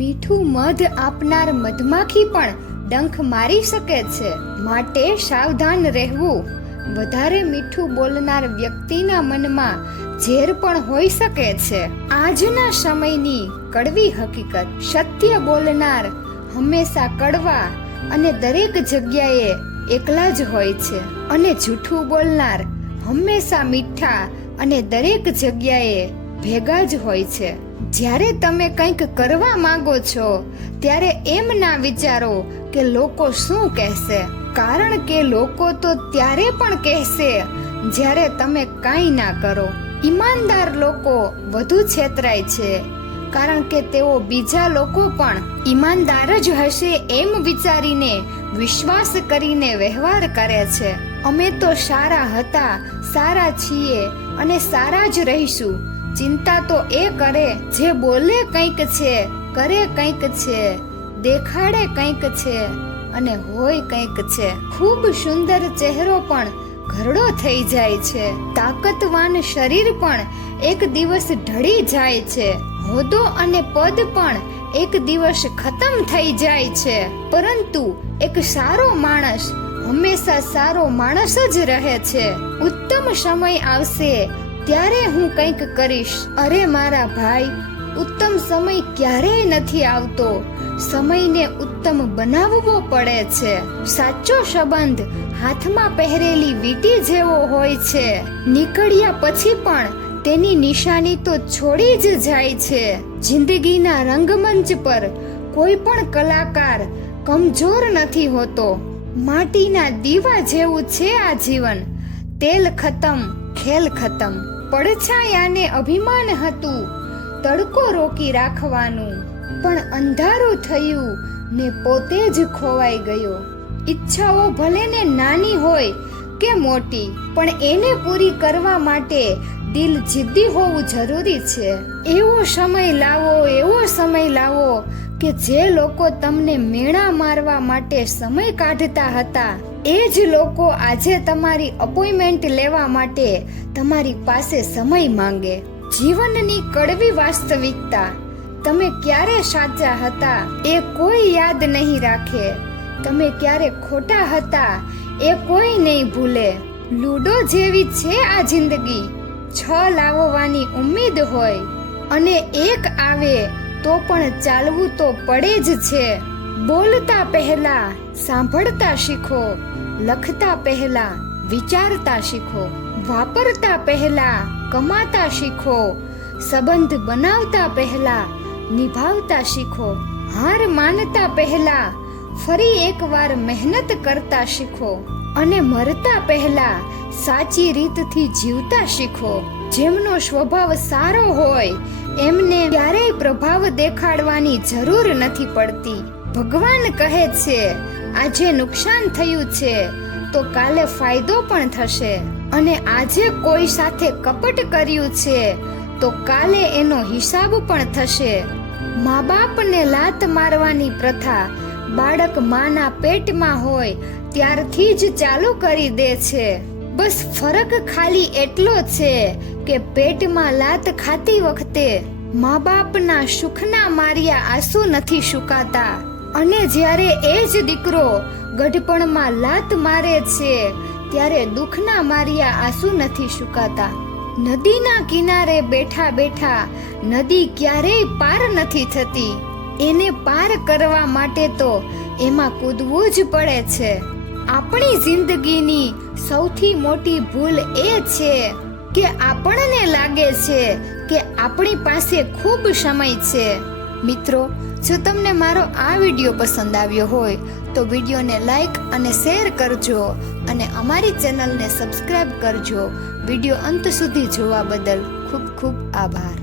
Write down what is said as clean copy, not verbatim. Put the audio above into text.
મીઠું મધ આપનાર મધમાખી પણ ડંખ મારી શકે છે, માટે સાવધાન રહેવું. વધારે મીઠું બોલનાર વ્યક્તિના મનમાં ઝેર પણ હોઈ શકે છે. આજના સમયની કડવી હકીકત: સત્ય બોલનાર હંમેશા કડવા અને દરેક જગ્યાએ એકલા જ હોય છે, અને જૂઠું બોલનાર હંમેશા મીઠા અને દરેક જગ્યાએ ભેગા જ હોય છે. જ્યારે તમે કંઈક કરવા માંગો છો ત્યારે એમ ના વિચારો કે લોકો શું કહેશે, કારણ કે લોકો તો ત્યારે પણ કહેશે જ્યારે તમે કાંઈ ના કરો. ઈમાનદાર લોકો વધુ છેતરાય છે, કારણ કે તેઓ બીજા લોકો પણ ઈમાનદાર જ હશે એમ વિચારીને વિશ્વાસ કરીને વ્યવહાર કરે છે. અમે તો સારા હતા, સારા છીએ અને સારા જ રહીશું. ચિંતા તો એ કરે જે બોલે કંઈક છે, કરે કંઈક છે, દેખાડે કંઈક છે અને હોય કંઈક છે. ખૂબ સુંદર ચહેરો પણ ઘરડો થઈ જાય છે. તાકતવાન શરીર પણ એક દિવસ ઢળી જાય છે. હોદ્દો અને પદ પણ એક દિવસ ખતમ થઈ જાય છે, પરંતુ એક સારો માણસ હંમેશા સારો માણસ જ રહે છે. ઉત્તમ સમય આવશે ત્યારે હું કંઈક કરીશ. અરે મારા ભાઈ, ઉત્તમ સમય ક્યારેય નથી આવતો. સમયને ઉત્તમ બનાવવો પડે છે. સાચો સંબંધ હાથમાં પહેરેલી વીંટી જેવો હોય છે. નીકળ્યા પછી પણ તેની નિશાની તો છોડી જ જાય છે. જિંદગીના રંગમંચ પર કોઈ પણ કલાકાર કમજોર નથી હોતો. માટીના દીવા જેવું છે આ જીવન. તેલ ખતમ, ખેલ ખતમ. પડછાયાને અભિમાન હતું તડકો રોકી રાખવાનું, પણ અંધારું થયું ને પોતે જ ખોવાઈ ગયો. ઈચ્છાઓ ભલે ને નાની હોય કે મોટી, પણ એને પૂરી કરવા માટે દિલ જિદ્દી હોવું જરૂરી છે. એવો સમય લાવો, એવો સમય લાવો કે જે લોકો તમને મેણા મારવા માટે સમય કાઢતા હતા, એ જ લોકો આજે તમારી અપોઇન્ટમેન્ટ લેવા માટે તમારી પાસે સમય માંગે. જીવનની કડવી વાસ્તવિકતા: તમે ક્યારે સાચા હતા એ કોઈ યાદ નહીં રાખે. તમે ક્યારે ખોટા હતા એ કોઈ નહીં ભૂલે. લૂડો જેવી છે આ જિંદગી. 6 લાવવાની ઉમ્મીદ હોય અને 1 આવે તો પણ ચાલવું તો પડે જ છે. બોલતા પહેલા સાંભળતા શીખો, લખતા પહેલા વિચારતા શીખો, વાપરતા પહેલા કમાતા શીખો, સંબંધ બનાવતા પહેલા નિભાવતા શીખો, હાર માનતા પહેલા ફરી એકવાર મહેનત કરતા શીખો, અને મરતા પહેલા સાચી રીતથી જીવતા શીખો. જેમનો સ્વભાવ સારો હોય એમને ક્યારેય પ્રભાવ દેખાડવાની જરૂર નથી પડતી. ભગવાન કહે છે, આજે નુકસાન થયું છે તો કાલે ફાયદો પણ થશે, અને આજે કોઈ સાથે કપટ કર્યું છે તો કાલે એનો હિસાબ પણ થશે. મા બાપને લાત મારવાની પ્રથા બાળક માના પેટમાં હોય ત્યારથી જ ચાલુ કરી દે છે. બસ ફરક ખાલી એટલો છે કે પેટમાં લાત ખાતી વખતે મા બાપના સુખના માર્યા આંસુ નથી સુકાતા, અને જ્યારે એ જ દીકરો ગઢપણમાં લાત મારે છે ત્યારે દુઃખના માર્યા આંસુ નથી સુકાતા. નદીના કિનારે બેઠા બેઠા નદી ક્યારેય પાર નથી થતી. એને પાર કરવા માટે તો એમાં કૂદવું જ પડે છે. આપણી જિંદગીની સૌથી મોટી ભૂલ એ છે કે આપણને લાગે છે કે આપણી પાસે ખૂબ સમય છે. મિત્રો, જો તમને મારો આ વિડીયો પસંદ આવ્યો હોય તો વિડીયોને લાઈક અને શેર કરજો, અને અમારી ચેનલને સબસ્ક્રાઇબ કરજો. વિડીયો અંત સુધી જોવા બદલ ખૂબ ખૂબ આભાર.